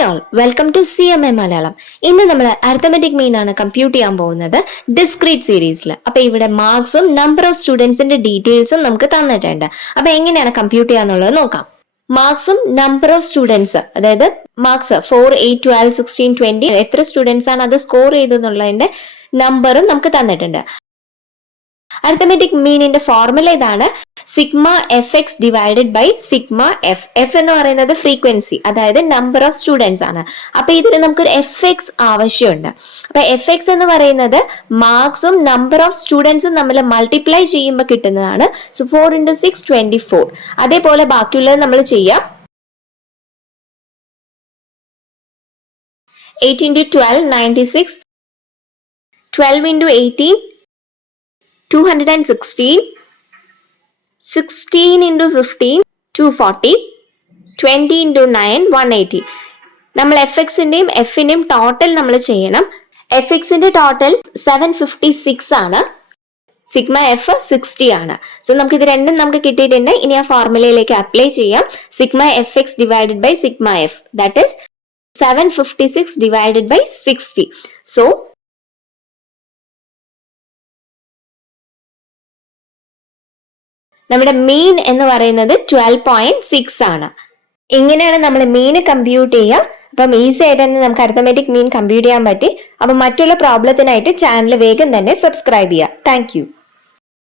Hi all, welcome to CMA Malayalam. ഇന്ന് നമ്മൾ arithmetic mean ആണ് കമ്പ്യൂട്ട് ചെയ്യാൻ പോകുന്നത് ഡിസ്ക്രീറ്റ് സീരീസിൽ. അപ്പൊ ഇവിടെ മാർക്സും നമ്പർ ഓഫ് സ്റ്റുഡൻസിന്റെ ഡീറ്റെയിൽസും നമുക്ക് തന്നിട്ടുണ്ട്. അപ്പൊ എങ്ങനെയാണ് കമ്പ്യൂട്ട് ചെയ്യാന്നുള്ളത് നോക്കാം. മാർക്സും നമ്പർ ഓഫ് സ്റ്റുഡൻസ്, അതായത് മാർക്സ് 4, 8, 12, 16, 20 എത്ര സ്റ്റുഡൻസ് ആണ് അത് സ്കോർ ചെയ്തെന്നുള്ളതിന്റെ നമ്പറും നമുക്ക് തന്നിട്ടുണ്ട്. അരിത്തമെറ്റിക് മീനിന്റെ ഫോർമുല ഇതാണ്: sigma F X divided by sigma F. F എന്ന് പറയുന്നത് ഫ്രീക്വൻസി, അതായത് നമ്പർ ഓഫ് സ്റ്റുഡൻസ് ആണ്. അപ്പൊ ഇതിന് നമുക്കൊരു എഫ് എക്സ് ആവശ്യമുണ്ട്. അപ്പൊ എഫ് എക്സ് എന്ന് പറയുന്നത് മാർക്സും നമ്പർ ഓഫ് സ്റ്റുഡൻസും നമ്മൾ മൾട്ടിപ്ലൈ ചെയ്യുമ്പോൾ കിട്ടുന്നതാണ്. So 4 into 6 24. അതേപോലെ ബാക്കിയുള്ളത് നമ്മൾ ചെയ്യാം. 8 into 12 96. 12 into 18 216. 16 into 15 240. 20 into 9 180. നമ്മൾ എഫ് എക്സിന്റെയും എഫിന്റെയും ടോട്ടൽ നമ്മൾ ചെയ്യണം. എഫ് എക്സിന്റെ ടോട്ടൽ 756 ആണ്. സിഗ്മ എഫ് 60 ആണ്. സോ നമുക്ക് ഇത് രണ്ടും നമുക്ക് കിട്ടിയിട്ടുണ്ട്. ഇനി ആ ഫോർമുലയിലേക്ക് അപ്ലൈ ചെയ്യാം. Sigma F X divided by sigma F, that is 756 divided by 60. So നമ്മുടെ മീൻ എന്ന് പറയുന്നത് 12.6 ആണ്. ഇങ്ങനെയാണ് നമ്മൾ മീൻ കമ്പ്യൂട്ട് ചെയ്യുക. അപ്പം ഈസി ആയിട്ട് തന്നെ നമുക്ക് അരിത്തമെറ്റിക് മീൻ കമ്പ്യൂട്ട് ചെയ്യാൻ പറ്റി. അപ്പം മറ്റുള്ള പ്രോബ്ലത്തിനായിട്ട് ചാനൽ വേഗം തന്നെ സബ്സ്ക്രൈബ് ചെയ്യുക. താങ്ക്